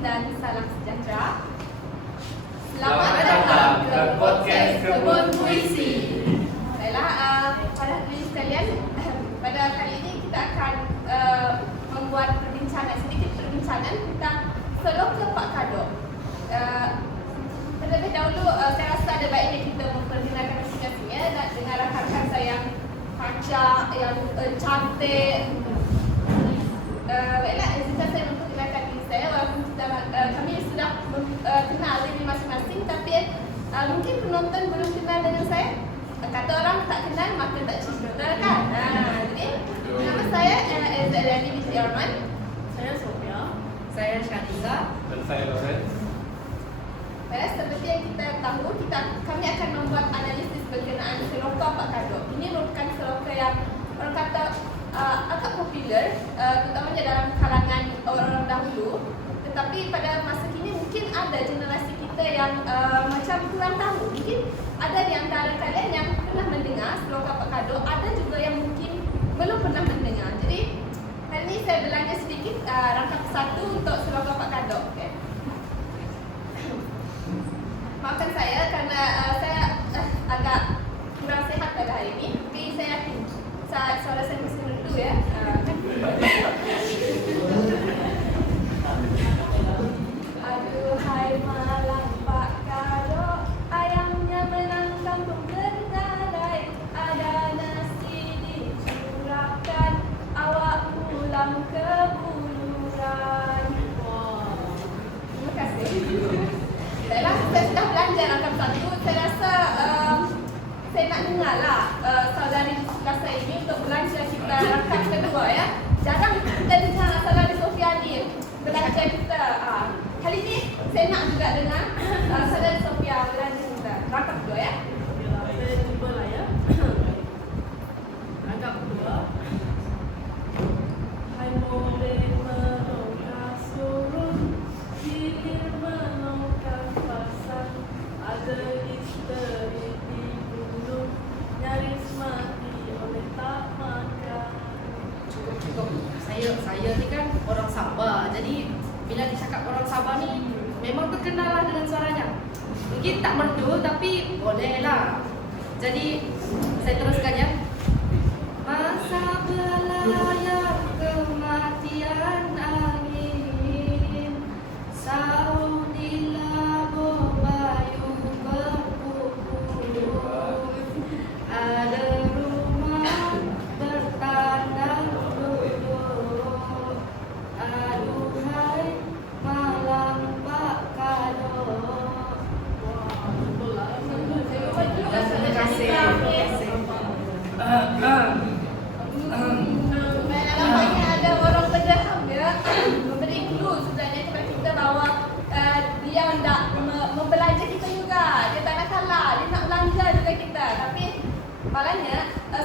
dan salam sejahtera. Selamat datang ke podcast Kebun Puisi. Baiklah, para hadirin sekalian, pada kali ini kita akan membuat sedikit perbincangan tentang Seloka Pak Kado. Terlebih dahulu, saya rasa ada baiknya kita memperkenalkan masing-masingnya dengan rakan-rakan saya yang kacak, yang cantik. Baiklah, izinkan saya memperkenalkan diri saya walaupun kami sudah kenal diri masing-masing, tapi mungkin penonton belum kenal dengan saya. Kata orang tak kenal maka tak cinta, kan? Jadi nama saya Zaliani binti Arman. Saya Sophia. Saya Syahriza. Dan saya Lawrence. Seperti yang kita tahu, kami akan membuat analisis berkenaan Seloka Pak Kado. Ini merupakan seloka yang orang kata agak popular, terutamanya dalam kalangan orang dahulu. Tetapi pada masa kini mungkin ada generasi kita yang macam kurang tahu. Mungkin ada di antara kalian yang pernah mendengar Seloka Pak Kado, ada juga yang mungkin belum pernah mendengar. Jadi hari ini saya belanja sedikit rangkap satu untuk Seloka Pak Kado. Okay? Maafkan saya karena saya agak kurang sehat pada hari ini. Tapi saya yakin suara saya mesti merdu ya. Aduhai malam Pak Kado, ayamnya menang kampung bergadai. Ada nasi dicurahkan, awak pulang ke buluran. Terima kasih. Baiklah, saya sudah belanja rangkap satu. Saya rasa saya nak dengar lah saudari di sebelah saya ini untuk belanja kita rangkap kedua ya. Jarang kita dengar saudari Sofiani belanja kita. Kali ini saya nak juga dengar saudari Sofia belanja kita rangkap kedua ya. Saya cubalah ya. Rangkap kedua. Hai more menongka surut, hilir menongka pasang, ada isteri di gunung, nyaris mati oleh tak makan. Cukup. Saya ni kan orang Sabah. Jadi bila dicakap orang Sabah ni memang terkenal lah dengan suaranya. Mungkin tak merdu tapi boleh lah. Jadi saya teruskan ya. Masa belayar kematian angin, saudilah bayu berkumpul, ada rumah bertandang duduk, aduhai malam Pak Kado. Betul lah. Terima kasih. Nampaknya ada orang berderham ya memberi clue sebenarnya kepada kita bahawa dia hendak membelanja kita juga. Dia tak nak kalah, dia nak belanja juga kita. Tapi malangnya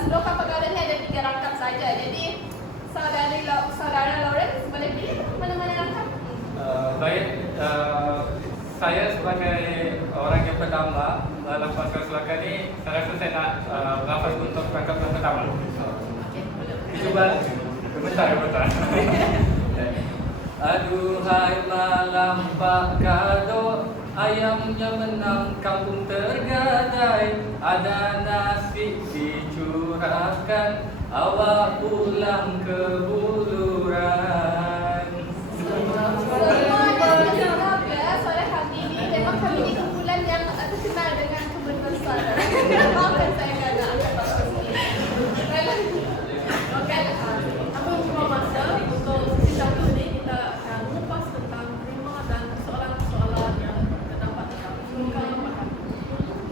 Seloka Pak Kado ni ada 3 rangkap saja. Jadi saudara Lawrence boleh pilih mana-mana rangkap. Baik, saya sebagai orang yang pertama lepaskan Seloka ni, saya rasa saya nak melafaz untuk rangkap yang pertama. Cuba, bentar. Aduhai malam Pak Kado, ayamnya menang kampung tergadai. Ada nasi dicurahkan, awak pulang ke buluran. Suara kami ni memang kami ni kumpulan yang terkenal dengan kebenaran suara. Maafkan saya kerana angkat bapak sini. Apa membuang masa untuk sesi satu ni kita akan mengupas tentang tema dan soalan-soalan yang terdapat dalam Seloka Pak Kado.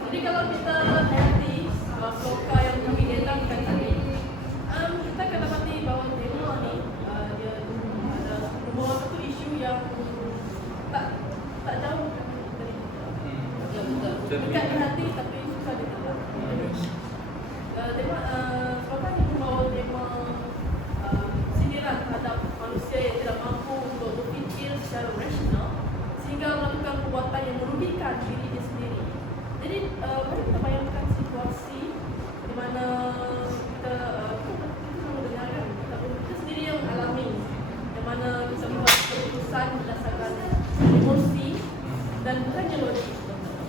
Jadi kalau kita hayati seloka yang kami datangkan tadi, kita akan dapati bahawa tema ni dia ada membawa satu isu yang tak jauh dari kita. Dekat di hati tapi susah ditebak. Tema seloka ni membawa tema sindiran terhadap manusia yang tidak mampu untuk berfikir secara rasional sehingga melakukan perbuatan yang merugikan dirinya sendiri. Jadi mari kita bayangkan situasi di mana kita mendengarkan kita sendiri yang alami, yang mana kita buat keputusan berdasarkan dan bukannya logik.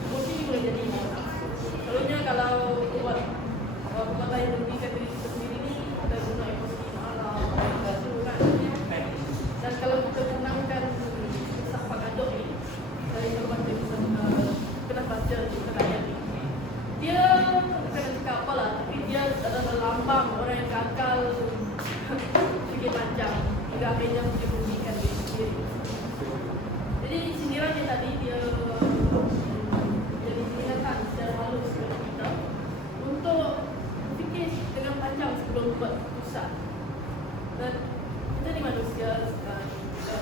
Emosi ini boleh jadi nafsu. Selalunya kalau buat perbuatan yang merugikan diri kita sendiri ni kita guna emosi marah, nafsu kan. Dan kalau kita tenangkan kisah Pak Kadok ni, saya baca kisah kena baca kisah ayat ni. Dia bukan cakap apalah, tapi dia adalah lambang orang yang gagal fikir panjang hingga akhirnya dia merugikan diri sendiri. Jadi sindirannya tadi dia jadi ingatkan secara halus kepada kita untuk fikir dengan panjang sebelum buat keputusan. Dan kita ni manusia, kita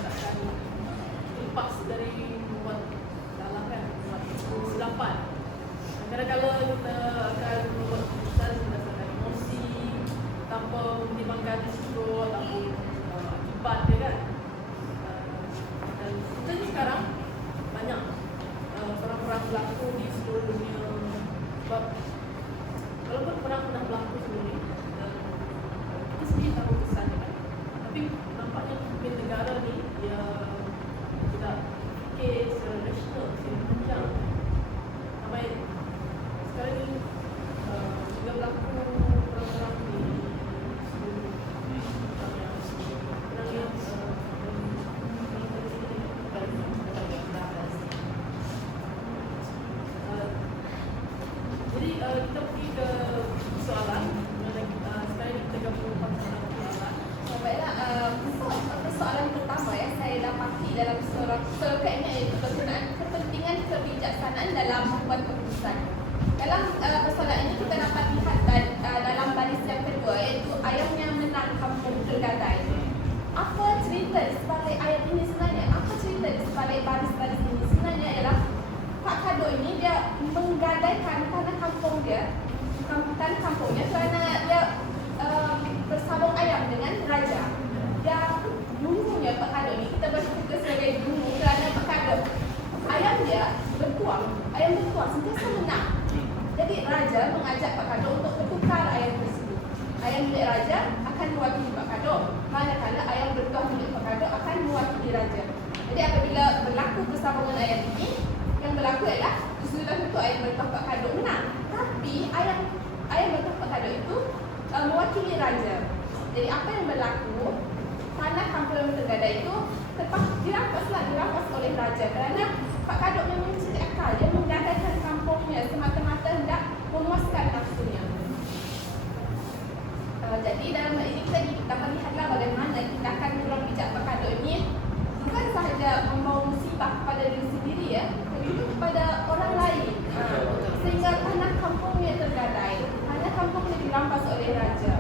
takkan lepas dari membuat kesalahan, membuat kesilapan. Kadang-kadang kita akan membuat keputusan berdasarkan emosi tanpa mempertimbangkan risiko ataupun akibat dia kan. Dan kita ni sekarang banyak perang-perang berlaku di seluruh dunia. Sebab walaupun perang pernah berlaku sebelum ni, kita sendiri tahu kesan dia kan. Tapi nampaknya pemimpin negara ni dia tidak fikir secara rasional, secara panjang. Sampai sekarang ni juga berlaku perang-perang di seluruh perang yang jadi kita pergi ke soalan. Sekarang kita gabung soalan. Baiklah, persoalan pertama saya dapati dalam survei ini iaitu penggunaan kepentingan kebijaksanaan dalam membuat keputusan. Dalam persoalan ini kita dapat lihat dalam baris yang kedua iaitu ayamnya menang kampung tergadai. Apa cerita di sebalik ayat ini sebenarnya? Apa cerita di sebalik baris-baris ini? Sebenarnya ialah Pak Kadok ini dia menggadaikan tanah kampungnya kerana dia bersabung ayam dengan raja. Yang dulunya Pak Kadok ni kita bersyukur sebagai dulu kerana Pak Kadok ayam dia bertuang sentiasa menang. Jadi raja mengajak Pak Kadok untuk bertukar ayam tersebut. Ayam milik raja akan mewakili Pak Kadok, manakala ayam bertuang milik Pak Kadok akan mewakili raja. Jadi apabila berlaku persambungan ayam ini, yang berlaku ialah sudah tentu ayam bertuah Pak Kadok menang. Tapi ayam bertuah Pak Kadok itu mewakili raja. Jadi apa yang berlaku, tanah kampung tergadai itu dirampas oleh raja kerana Pak Kadok memang cerdik akal. Dia menggadaikan kampungnya semata-mata hendak memuaskan nafsunya. Jadi dalam hal ini kita dapat lihatlah bagaimana tindakan kurang bijak Pak Kadok ini bukan sahaja membawa musibah kepada diri sendiri ya, tapi juga kepada orang lain. Sehingga tanah kampungnya tergadai, tanah kampungnya dirampas oleh raja.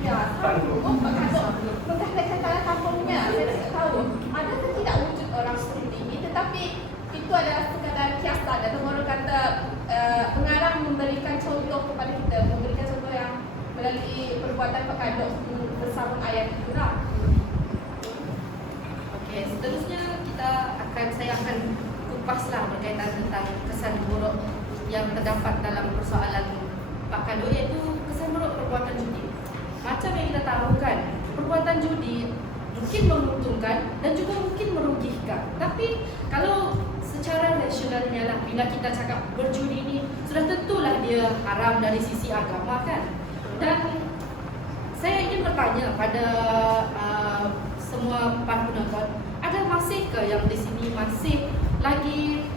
Ya, sanggup Pak Kadok menggadaikan tanah kampungnya. Saya tidak tahu adakah tidak wujud orang seperti ini, tetapi itu adalah sekadar kiasan atau orang kata pengarang memberikan contoh kepada kita, memberikan contoh yang melalui perbuatan Pak Kadok bersama ayam itu lah. Okey, seterusnya saya akan kupaslah berkaitan tentang kesan buruk yang terdapat dalam persoalan Pak Kadok, iaitu kesan buruk perbuatan judi. Macam yang kita tahu kan, perbuatan judi mungkin menguntungkan dan juga mungkin merugikan. Tapi kalau secara rasionalnya lah, bila kita cakap berjudi ini, sudah tentulah dia haram dari sisi agama kan. Dan saya ingin bertanya pada semua para penonton, ada masihkah yang di sini masih lagi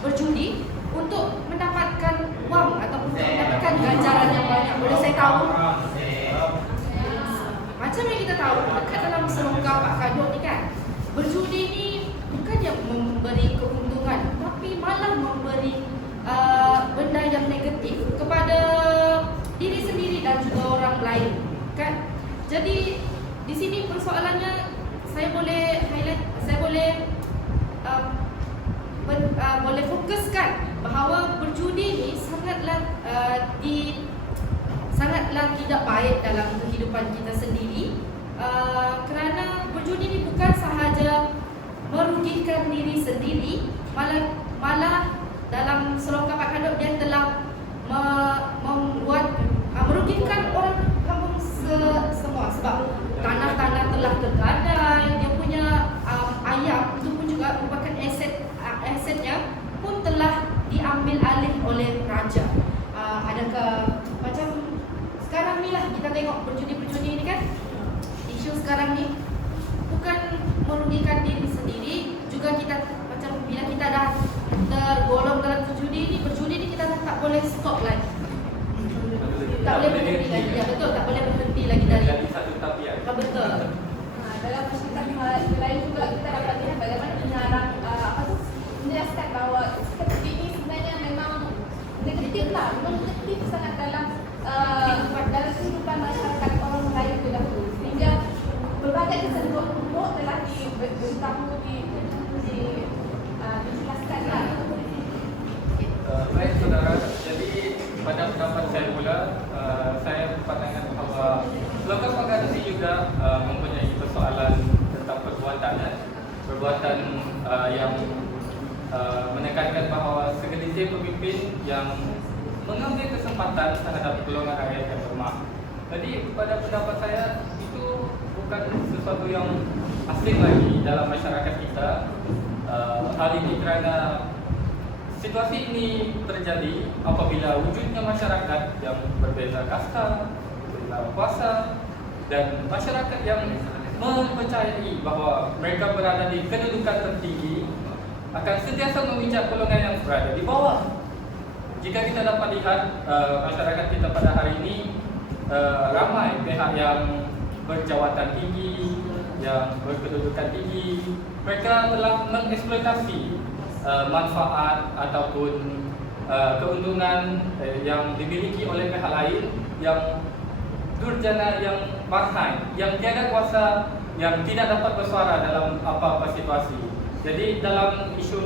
berjudi untuk mendapatkan wang ataupun untuk mendapatkan ganjaran yang banyak? Boleh saya tahu? Macam yang kita tahu dekat dalam serongga Pak Kadok ni kan, berjudi ni bukan yang memberi keuntungan, tapi malah memberi benda yang negatif kepada diri sendiri dan juga orang lain kan. Jadi di sini persoalannya saya boleh highlight, saya boleh fokuskan bahawa berjudi ni sangatlah tidak baik dalam kehidupan kita sendiri, kerana berjudi ni bukan sahaja merugikan diri sendiri, malah dalam serongga Pak Kadok dia telah membuat merugikan orang kampung semua, sebab tanah-tanah telah tergadai, dia punya ayam itu pun juga merupakan stop lagi. Tak boleh berhenti lagi. Ya betul, tak boleh berhenti lagi dari. Jadi satu tapian. Betul. Dalam masyarakat lain juga kita dapat lihat bagaimana pengarang menjelaskan bahawa seperti ini sebenarnya memang negatif lah, memang negatif sangat dalam kehidupan masyarakat orang Melayu itu dahulu, sehingga berbagai kesentuhan telah diberitahu dijelaskan lah. Baik saudara, jadi pada pendapat saya pula, saya berpandangan bahawa Sloka Pakat ini juga mempunyai persoalan tentang perbuatan yang menekankan bahawa segelintir pemimpin yang mengambil kesempatan terhadap golongan rakyat yang lemah. Jadi pada pendapat saya itu bukan sesuatu yang asing lagi dalam masyarakat kita. Hal ini kerana situasi ini terjadi apabila wujudnya masyarakat yang berbeza kasta, berbeza kuasa, dan masyarakat yang mempercayai bahawa mereka berada di kedudukan tertinggi akan sentiasa memijak golongan yang berada di bawah. Jika kita dapat lihat masyarakat kita pada hari ini, ramai pihak yang berjawatan tinggi, yang berkedudukan tinggi, mereka telah mengeksploitasi manfaat ataupun keuntungan yang dimiliki oleh pihak lain yang durjana, yang marhain, yang tiada kuasa, yang tidak dapat bersuara dalam apa-apa situasi. Jadi dalam isu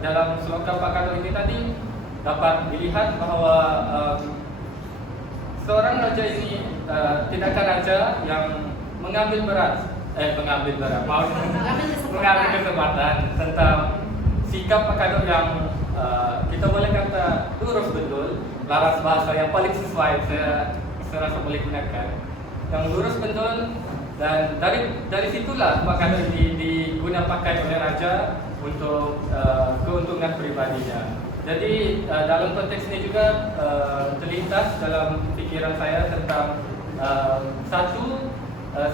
dalam Sloka Pakat ini tadi dapat dilihat bahawa seorang raja ini tindakan raja yang mengambil kesempatan tentang sikap Pak Kadok yang kita boleh kata lurus betul, laras bahasa yang paling sesuai saya rasa boleh gunakan, yang lurus betul, dan dari situlah Pak Kadok diguna pakai oleh raja untuk keuntungan pribadinya. Jadi dalam konteks ini juga terlintas dalam fikiran saya tentang satu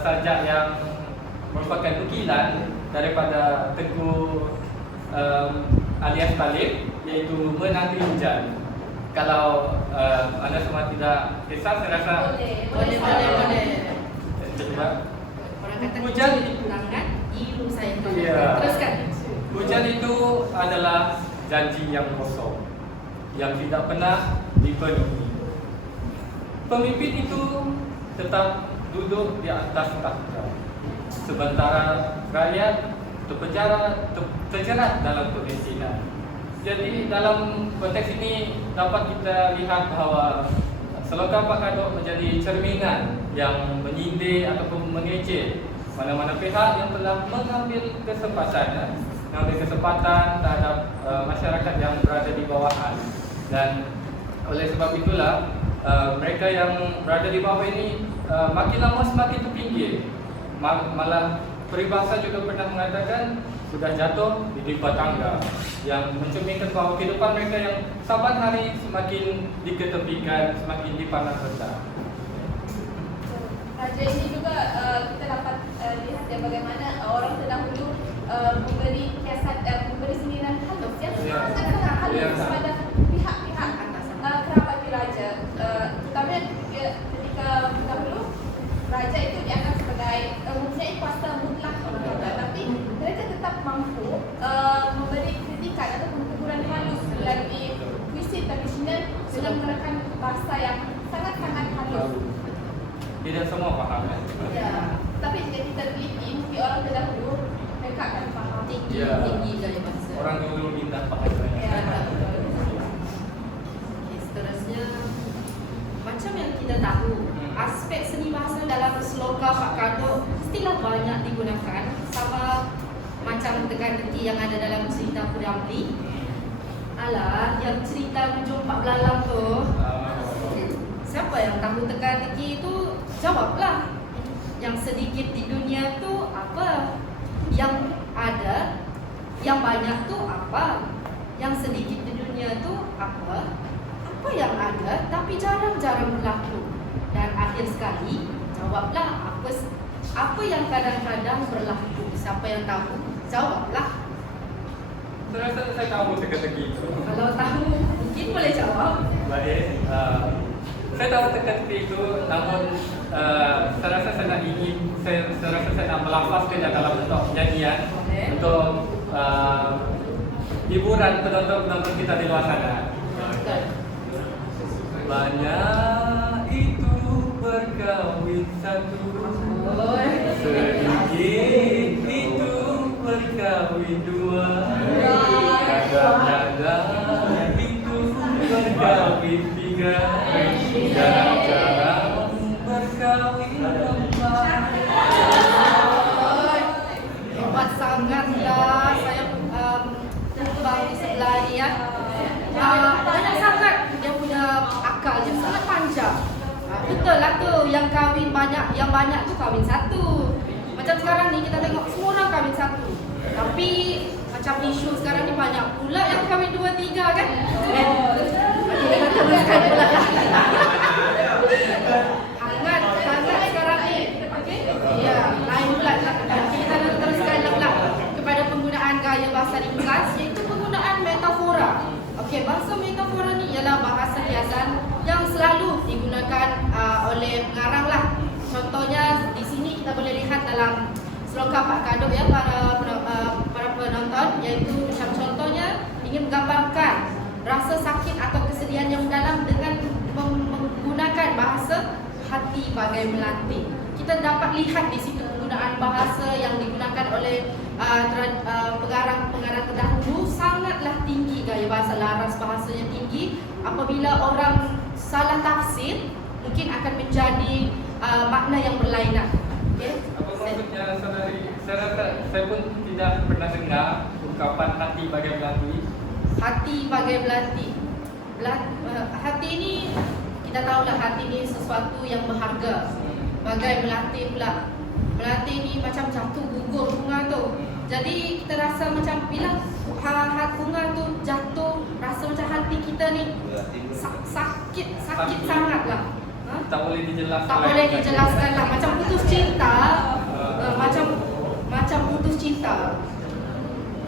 sajak yang merupakan nukilan daripada Tengku alias Talib, iaitu Menanti Hujan. Kalau anda semua tidak kisah, saya rasa Boleh. Coba. Orang kata Hujan tangan, ilu saya. Iya. Teruskan. Hujan itu adalah janji yang kosong, yang tidak pernah dipenuhi. Pemimpin itu tetap duduk di atas tahta, sementara rakyat terjerat dalam kemiskinan. Jadi dalam konteks ini dapat kita lihat bahawa Sloka Pak Kadok menjadi cerminan yang menyindir ataupun mengejek mana-mana pihak yang telah mengambil kesempatan terhadap masyarakat yang berada di bawahan. Dan oleh sebab itulah mereka yang berada di bawah ini makin lama semakin terpinggir. Malah peribahasa juga pernah mengatakan sudah jatuh di timpa tangga, yang mencerminkan bahawa kehidupan mereka yang saban hari semakin diketepikan, semakin dipandang rendah. Raja ini juga kita dapat lihat ya bagaimana orang terdahulu memberi sindiran halus yang sangat halus kepada pihak-pihak kerabat raja. Terutama ketika dahulu raja itu dianggap sebagai mempunyai kuasa mutlak, tapi mereka tetap mampu memberi kritikan atau teguran halus melalui puisi tradisional dengan menggunakan bahasa yang sangat-sangat halus. Tidak semua faham kan? Ya, tapi jika kita teliti, mungkin orang terdahulu mereka akan faham. Tinggi dari bahasa. Orang dulu indah bahasanya. Ya, betul. Okay, seterusnya, macam yang kita tahu, aspek seni bahasa dalam Sloka Pak Kadok mestilah banyak digunakan, sama macam teka-teki yang ada dalam cerita Puramli. Alah, yang cerita Hujung Pak Belalang tu, siapa yang tahu teka-teki itu, jawablah. Yang sedikit di dunia tu apa? Yang ada, yang banyak tu apa? Yang sedikit di dunia tu apa? Apa yang ada tapi jarang-jarang berlaku? Dan akhir sekali, jawablah apa yang kadang-kadang berlaku. Siapa yang tahu? Jawablah. Saya tahu teka-teki itu. Kalau tahu, Mungkin boleh jawab. Baik, saya tahu teka-teki itu, namun saya rasa saya nak melafazkannya dalam bentuk nyanyian untuk hiburan penonton-penonton kita di luar sana. Banyak itu berkawin satu, sedikit itu berkawin dua, kadang-kadang itu berkawin tiga, jarang-jarang berkawin empat. Hebat sangatlah saya bang di sebelah ni ya. Banyak sangat dia punya akalnya, sangat panjang. Betul lah tu, yang kahwin banyak, yang banyak tu kahwin satu. Macam sekarang ni kita tengok semua orang kahwin satu. Tapi macam isu sekarang ni banyak pula yang kahwin 2-3 kan? Kita teruskan pula lah. Hangat sekarang ni. Ya, lain pula kita teruskan pula kepada penggunaan gaya bahasa ringkas, iaitu penggunaan metafora. Okey, bahasa metafora ni ialah bahasa hiasan yang selalu digunakan oleh pengarang lah. Contohnya di sini kita boleh lihat dalam Selongkap Pak Kadok ya para penonton, iaitu macam contohnya ingin menggambarkan rasa sakit atau kesedihan yang mendalam dengan menggunakan bahasa hati bagai melati. Kita dapat lihat di situ penggunaan bahasa yang digunakan oleh pengarang terdahulu sangatlah tinggi, gaya bahasa laras bahasanya tinggi. Apabila orang salah tafsir, mungkin akan menjadi makna yang berlainan. Okay? Apa maksudnya saudari? Saya rasa saya pun tidak pernah dengar ungkapan hati bagai melati. Hati bagai melati. Hati ini kita tahulah, hati ini sesuatu yang berharga. Bagai melati pula. Melati ni macam jatuh gugur bunga tu. Jadi kita rasa macam bila bunga tu jatuh, rasa macam hati kita ni sakit sangatlah. Tak boleh dijelaskan. Tak boleh dijelaskan lah. Macam putus cinta. Macam putus cinta.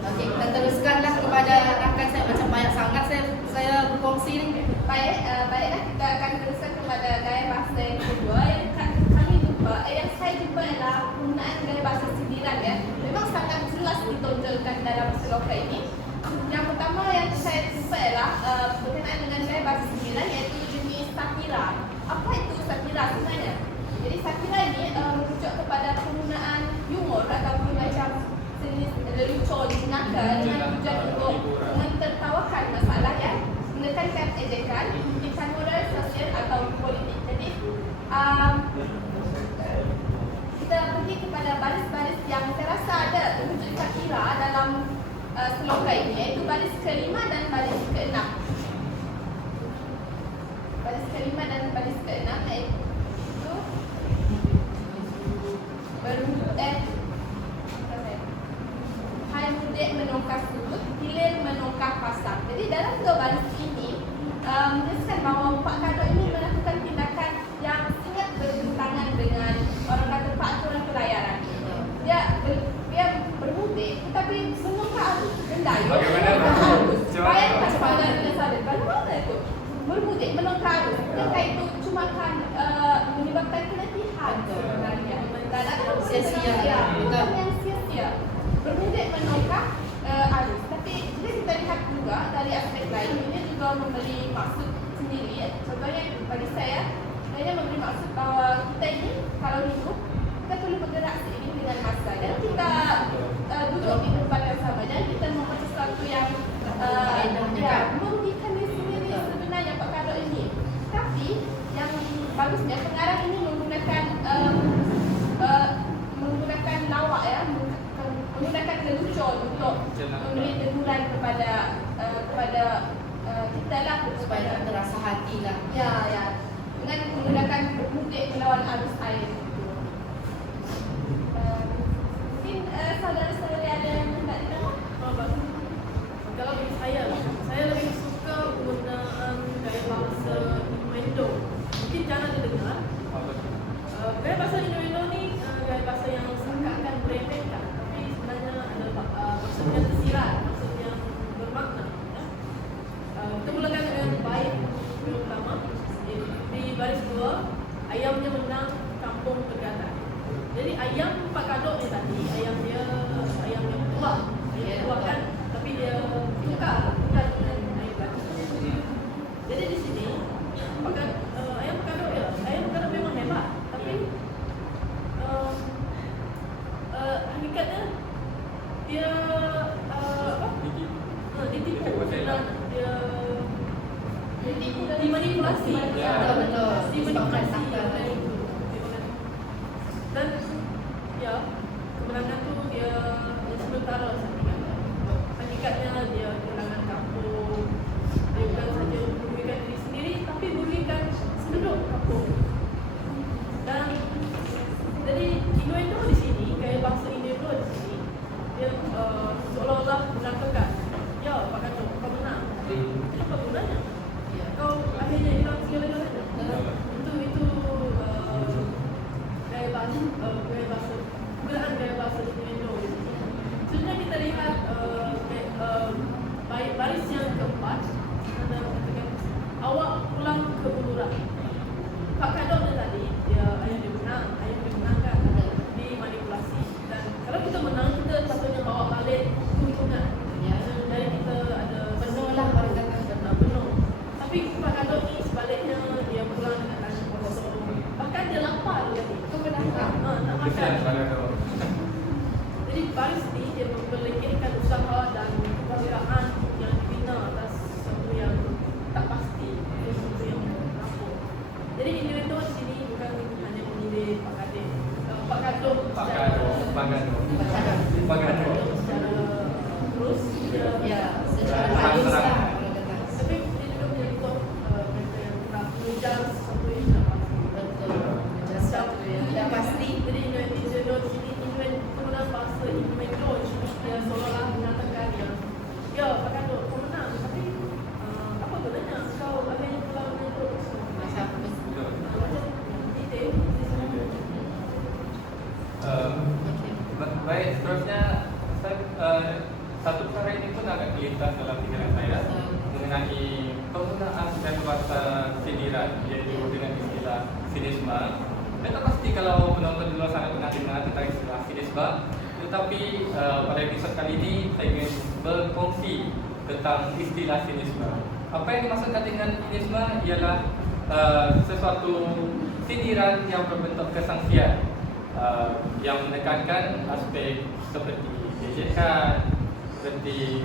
Okey, kita teruskanlah kepada rakan saya. Macam banyak sangat saya berkongsi ni. Baiklah, kita akan teruskan kepada gaya bahasa yang kedua. Yang saya jumpa adalah penggunaan gaya bahasa sindiran ya. Memang sangat jelas ditonjolkan dalam seloka ini. Yang pertama yang saya jumpa adalah berkenaan dengan gaya bahasa sindiran, iaitu jenis satira. Apa itu satira sebenarnya? Jadi satira ini merujuk kepada penggunaan humor ataupun macam jenis lelucon digunakan dengan tujuan untuk mentertawakan masalah yang menekankan ejekan, pendidikan moral, sosial atau politik. Jadi kita pergi kepada baris-baris yang saya rasa ada wujud satira dalam seloka ini, iaitu baris ke-5 dan baris ke-6. Baris ke-5 dan baris ke-6 iaitu hai mudik menongkah sudut, hilir menongkah pasang. Jadi dalam dua baris ini menuliskan bahawa Pak Kadok ini melakukan tindakan yang sangat bertentangan dengan orang kata Pak aturan pelayaran. Dia bermudik tetapi menongkah arus gendaya. Bayangkan pada dasar bagaimana itu bermudik menongkah arus. Bukankah itu cuma akan menyebabkan keletihan sebenarnya. Dan akan sia-sia. Bukan yang sia-sia. Bermudik menongkah arus. Tapi jika kita lihat juga dari aspek lain, ini juga memberi maksud sendiri. Contohnya bagi saya memberi maksud bahawa kita ini kalau hidup, kita perlu bergerak seiring dengan masa. Dan kita duduk di tempat yang sama. Dan kita membuat sesuatu yang merugikan diri sendiri sebenarnya Pak Kadok ini. Tapi yang bagusnya pengarang ini menggunakan lawak ya, menggunakan lelucon untuk memberi teguran kepada kita lah, Supaya tak terasa hati lah. ya dengan menggunakan bermudik melawan arus air. Mungkin saudara-saudari ada yang hendak ditambah? Kalau bagi saya lebih suka penggunaan gaya bahasa innuendo. Mungkin jangan didengar. Gaya bahasa innuendo ni gaya bahasa yang seakan-akan meremehkan, tapi sebenarnya adalah maksud yang tersirat, maksud yang bermakna. Kita mulakan dia apa? Gigi. Ditipu dan dia dimanipulasi. Ya. Betul. Dimanipulasi Disebabkan oleh itu. Dan ya kemenangan tu dia sementara saja. Hakikatnya dia kehilangan kampung. Dia bukan saja merugikan diri sendiri tapi merugikan penduduk kampung. Dan jadi Indo di sini, gaya bahasa Indo di sini dia seolah-olah mengatakan, ya Pak Gatot, kau menang. Tapi apa gunanya? Kau akhirnya hilang segala-galanya. Itu gaya bahasa penggunaan gaya bahasa Indo di sini. Sebenarnya kita lihat baris yang keempat, ada mengatakan awak pulang ke Buluran. Pak Gatot tadi ayah dia menangkan, dimanipulasi. Dan kalau kita menang, kita patutnya bawa balik keuntungan. Ya. Dari kita ada Penuh lah orang kata. penuh. Tapi Pak Gatot ni sebaliknya dia pulang dengan tangan kosong. Bahkan dia lapar lagi. Kau pernah tak? Tak makan. Kesian Pak Gatot. Jadi baris ni dia memperlekehkan usaha dan perkiraan yang dibina atas sesuatu yang tak pasti, sesuatu yang rapuh. Jadi individu di sini bukan hanya memilih Pak Gatot. Pak Gatot secara terus dia Ya, secara Terang-terang. halus lah orang kata. tapi dia juga menyentuh mereka yang nak mengejar sesuatu yang tidak pasti. Betul. Macam satu yang tidak pasti. Jadi Indo di sini penggunaan bahasa Indo di sini dia seolah-olah mengatakan ya Pak Gatot kau menang tapi apa gunanya kau akhirnya pulang untuk Macam macam detail di sana. Baik, seterusnya satu perkara ini pun agak terlintas dalam pikiran saya mengenai penggunaan dan bahasa sindiran, iaitu dengan istilah sinisme. Saya tak pasti kalau penonton di luar sana pernah dengar tentang istilah sinisme, tetapi pada episod kali ini saya ingin berkongsi tentang istilah sinisme. Apa yang dimaksudkan dengan sinisme ialah sesuatu sindiran yang berbentuk kesangsian, yang menekankan aspek seperti ejekan, seperti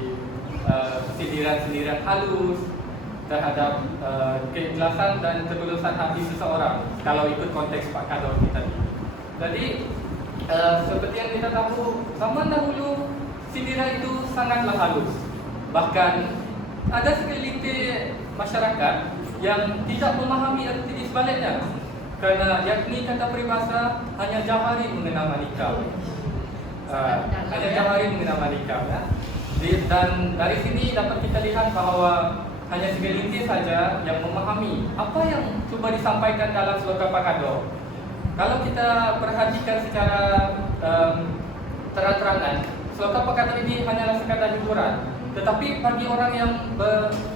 sindiran-sindiran halus terhadap keikhlasan dan ketulusan hati seseorang kalau ikut konteks Pak Gatot tadi. Jadi seperti yang kita tahu, zaman dahulu sindiran itu sangatlah halus. Bahkan ada segelintir masyarakat yang tidak memahami arti di sebaliknya, kerana yakni kata peribahasa hanya jahari mengenal manikam. Hanya jahari mengenal manikam. Dan dari sini dapat kita lihat bahawa hanya segelintir saja yang memahami apa yang cuba disampaikan dalam slogan Pak Gatot. Kalau kita perhatikan secara terang-terangan, slogan Pak Gatot ini hanyalah sekadar hiburan. Tetapi bagi orang yang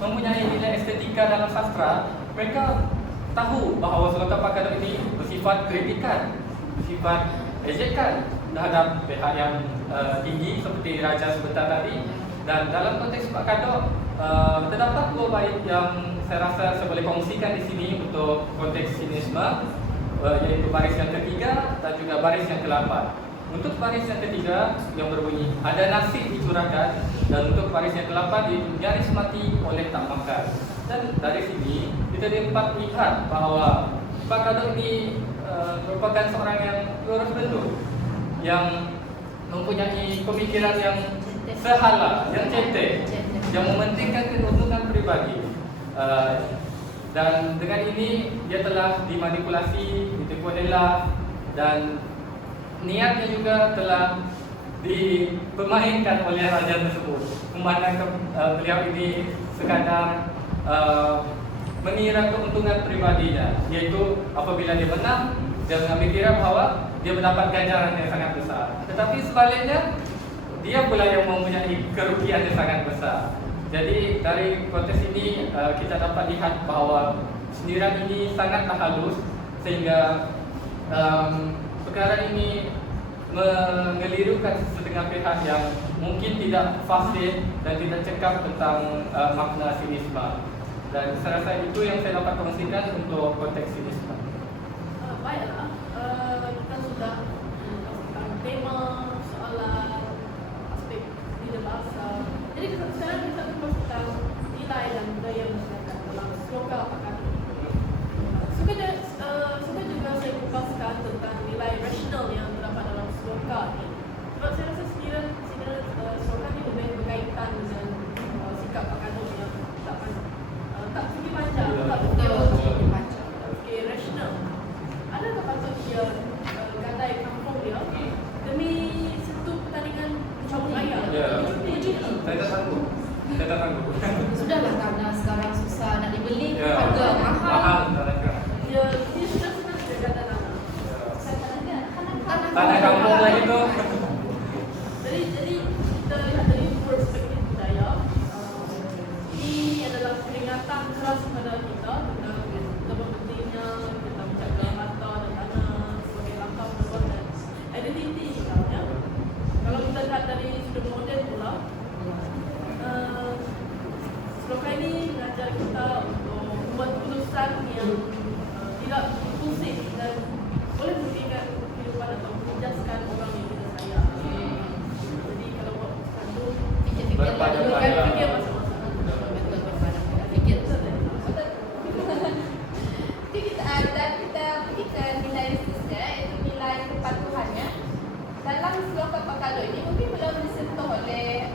mempunyai nilai estetika dalam sastra, mereka tahu bahawa slogan Pak Gatot ini bersifat kritikan, bersifat ejekan terhadap pihak yang tinggi seperti Raja sebentar tadi. Dan dalam konteks Pak Gatot, terdapat dua bait yang saya rasa saya boleh kongsikan di sini untuk konteks sinisme, iaitu baris yang ketiga dan juga baris yang ke-8. Untuk baris yang ketiga yang berbunyi ada nasib dicurahkan, dan untuk baris yang ke-8 itu nyaris mati oleh tak makan. Dan dari sini kita dapat lihat bahawa Pak Gatot ini merupakan seorang yang lurus bentuk, yang mempunyai pemikiran yang sehala, yang cetek, yang mementingkan keuntungan pribadi. Dan dengan ini dia telah dimanipulasi, ditipu dela, dan niatnya juga telah dipermainkan oleh raja tersebut. Memandang beliau ini sekadar mengira keuntungan pribadinya, iaitu apabila dia menang, dia mengambil kira bahawa dia mendapat ganjaran yang sangat besar. Tetapi sebaliknya, dia pula yang mempunyai kerugian yang sangat besar. Jadi dari konteks ini kita dapat lihat bahawa sindiran ini sangatlah halus, sehingga perkara ini mengelirukan setengah pihak yang mungkin tidak fasih dan tidak cekap tentang makna sinisme. Dan saya rasa itu yang saya dapat kongsikan untuk konteks sinisme. Baiklah, kita sudah tentang tema, soalan, aspek Saya tak sanggup. Saya tak sanggup. Sudahlah tanah sekarang susah nak dibeli, Ya. harga mahal. Mahal tanah sekarang. Dia sudah jaga tanah. Tanah kampung lagi tu. Jadi kita lihat dari perspektif budaya, ini adalah peringatan keras kepada kita tentang betapa pentingnya kita menjaga harta dan tanah sebagai langkah penurunan identiti kita. Ya. Kalau kita lihat dari sudut moden pula, sloka ini mengajar kita untuk membuat keputusan yang tidak impulsif dan boleh merugikan kehidupan atau menjaskan orang yang kita sayang. Jadi kalau buat keputusan itu, Fikir-fikirlah Berpada- dulu kan. pada- fikir masa-masa. Betul, berpada fikir. Jadi kita pergi ke nilai khususnya, iaitu nilai kepatuhannya. Dalam sloka Pakado ini mungkin belum disentuh oleh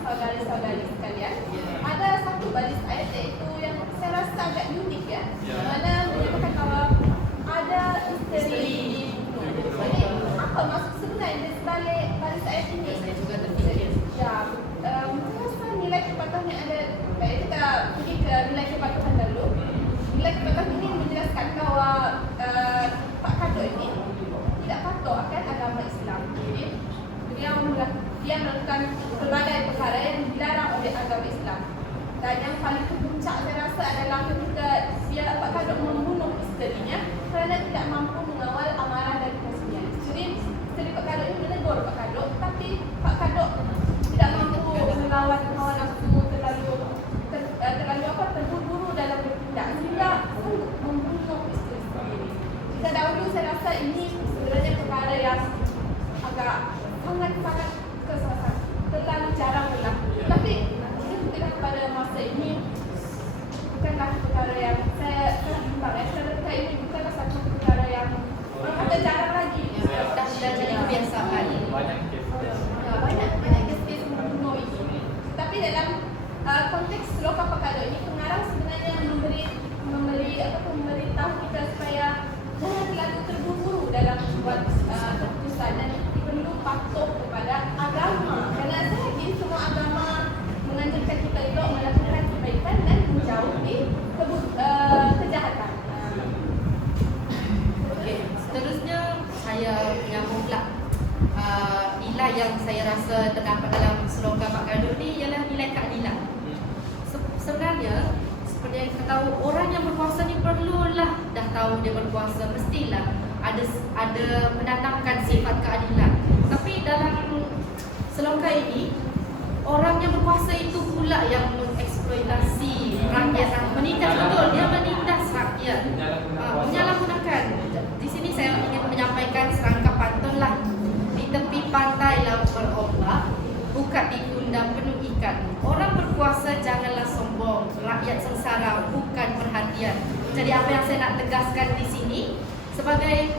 saudari-saudari sekalian. Ada satu baris ayat iaitu yang saya rasa agak unik ya, mana menyatakan bahawa ada isteri. Jadi apa maksud sebenarnya di sebalik baris ayat ini? Saya juga terfikir. Ya, saya rasa nilai kepatuhannya ada. Baik, kita pergi ke nilai kepatuhan dulu. Nilai kepatuhan ini menjelaskan bahawa Pak Kado ini tidak patuh akan agama Islam. Jadi dia melakukan pelbagai perkara yang dilarang oleh agama Islam. Dan yang paling kepuncak saya rasa adalah ketika dia Pak Kado membunuh isterinya kerana tidak mampu mengawal amarah dan kasihnya. Jadi isteri Pak Kado ini menegur Pak Kado, tapi Pak Kado tidak mampu melawan hawa nafsu, terlalu terburu-buru dalam bertindak sehingga sanggup membunuh isteri sendiri. Jika dahulu saya rasa ini sebenarnya perkara yang agak sangat-sangat kesalahan, terlalu jarang berlaku. Tapi mungkin pada masa ini bukanlah perkara yang saya bimbang ya. Kerana perkara ini bukanlah satu perkara yang orang kata jarang lagi. Dah jadi kebiasaan. Banyak kes. Banyak kes-kes membunuh ini. Tapi dalam konteks sloka Pakado ini, pengarang sebenarnya memberitahu kita supaya jangan terlalu terburu-buru dalam membuat keputusan dan perlu patuh kepada agama. Kerana saya yakin semua agama menganjurkan kita untuk melakukan kebaikan dan menjauhi kejahatan. Okey, seterusnya saya menyambung pula nilai yang saya rasa terdapat dalam sloka Pak Kado ni ialah nilai keadilan. Sebenarnya seperti yang kita tahu, orang yang berkuasa ni perlulah dah tahu dia berkuasa mestilah ada menanamkan sifat keadilan. Tapi dalam sloka ini, orang yang berkuasa itu pula yang mengeksploitasi rakyat, menindas, betul, dia menindas rakyat, menyalahgunakan. Di sini saya ingin menyampaikan serangkap pantunlah. Di tepi pantai laut berombak, buka digundam penuh ikan. Orang berkuasa janganlah sombong, rakyat sengsara bukan perhatian. Jadi apa yang saya nak tegaskan di sini, sebagai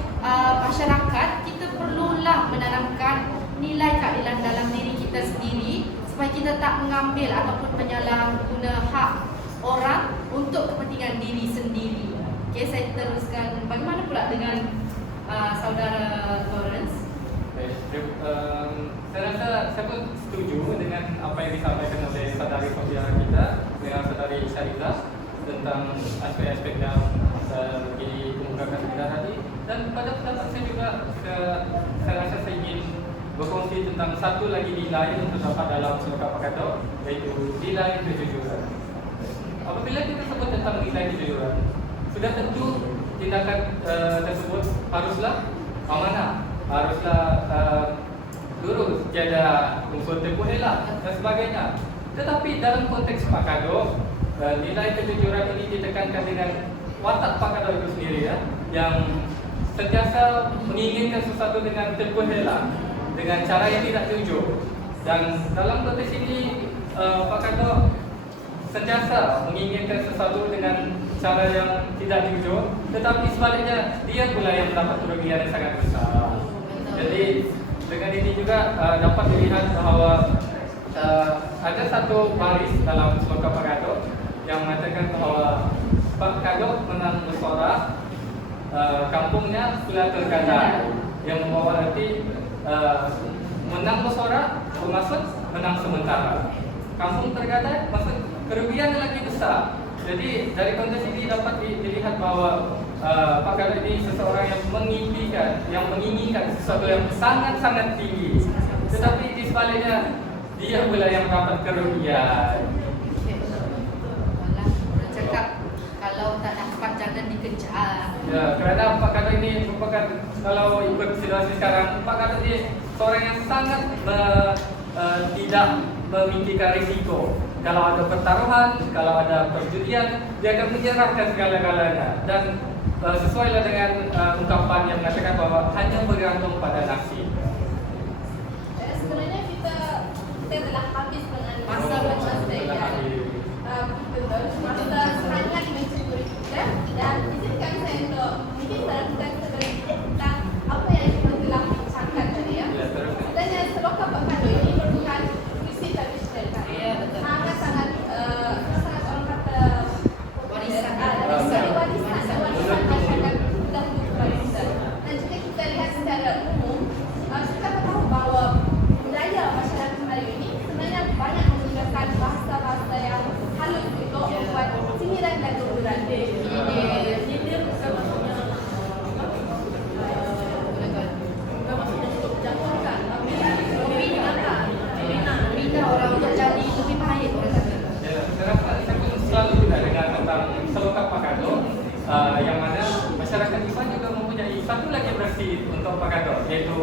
masyarakat, kita perlulah menanamkan nilai keadilan dalam diri kita sendiri supaya kita tak mengambil ataupun menyalahguna hak orang untuk kepentingan diri sendiri. Okey, saya teruskan. Bagaimana pula dengan saudara Lawrence? Saya rasa saya pun setuju dengan apa yang disampaikan oleh saudari Sofia kita, dengan saudari Syariza tentang aspek-aspek yang dikemukakan kita tadi. Dan pada pendapat saya juga, saya rasa saya ingin berkongsi tentang satu lagi nilai yang terdapat dalam sloka Pakado, iaitu nilai kejujuran. Apabila kita sebut tentang nilai kejujuran, sudah tentu tindakan tersebut haruslah amanah, haruslah lurus, tiada unsur tipu elak dan sebagainya. Tetapi dalam konteks Pakado, nilai kejujuran ini ditekankan dengan watak Pakado itu sendiri ya, yang sentiasa menginginkan sesuatu dengan tipu elak, dengan cara yang tidak jujur. Dan dalam konteks ini Pakado sentiasa menginginkan sesuatu dengan cara yang tidak jujur, tetapi sebaliknya dia pula yang mendapat kerugian yang sangat besar. Jadi dengan ini juga dapat dilihat bahawa ada satu baris dalam sloka Pakado yang mengatakan bahawa Pak Kado menang bersorak, kampungnya sudah tergadai, yang membawa arti menang bersorak bermaksud menang sementara. kampung tergadai, maksud kerugian lagi besar. Jadi dari konteks ini dapat dilihat bahwa Pak Gadot ini seseorang yang mengimpikan, yang menginginkan sesuatu yang sangat-sangat tinggi. Tetapi di sebaliknya dia pula yang dapat kerugian. Malah orang cakap kalau tak dapat jangan dikejar. Ya, kerana Pak Gadot ini merupakan, kalau ikut situasi sekarang, Pak Gadot ini seorang yang sangat tidak memikirkan risiko. Kalau ada pertaruhan, kalau ada perjudian, dia akan menyerahkan segala-galanya. Dan sesuailah dengan ungkapan yang mengatakan bahwa hanya bergantung pada nasib. Sebenarnya kita telah habis dengan Masa Masa sangat mencuri kita. Dan izinkan saya untuk mungkin melakukan sedikit tentang apa yang kita telah bincangkan tadi ya. Ya, terus. Sebenarnya Seloka Pak Gadot ini merupakan puisi tradisional kan. Ya, betul. Sangat orang kata Warisan. warisan masyarakat dahulu kita. Dan jika kita lihat secara umum, kita tahu bahawa budaya masyarakat Melayu ini sebenarnya banyak menggunakan bahasa-bahasa yang halus untuk membuat sindiran dan guguran. Nyindir bukan maksudnya bukan maksudnya untuk menjatuhkan, tapi membinakan. Bina orang untuk jadi lebih baik orang kata. Ya, saya pun selalu juga dengar tentang Seloka Pak Gadot, yang mana masyarakat Iban juga mempunyai satu lagi versi untuk Pak Gadot, yaitu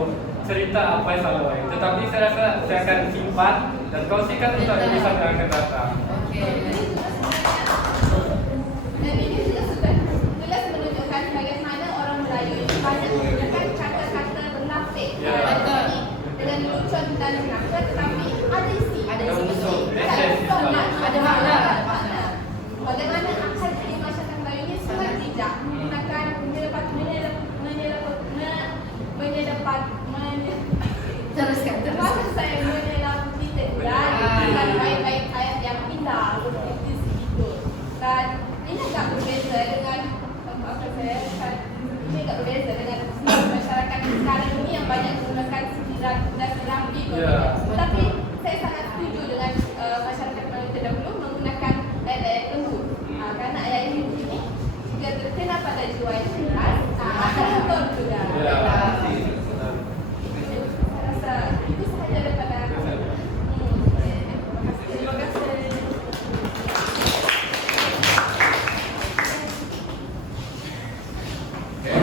cerita apa yang selalu baik. Tetapi saya rasa saya akan simpan dan kongsikan untuk episode yang akan datang. Okey. Dan ini juga sudah jelas menunjukkan bagaimana orang Melayu ini banyak menggunakan kata-kata berlapik Ya. dengan lelucon dan nakal, tetapi ada isi. Ada isi unsur. betul. Ada makna. Bagaimana akal di masyarakat Melayu ini sangat bijak menggunakan Teruskan. Termasuk saya menyelam kita dan dengan baik-baik ayat yang indah seperti itu. Dan ini agak berbeza dengan ini agak berbeza dengan masyarakat sekarang ini yang banyak menggunakan sindiran dan rapi. Ya. Tapi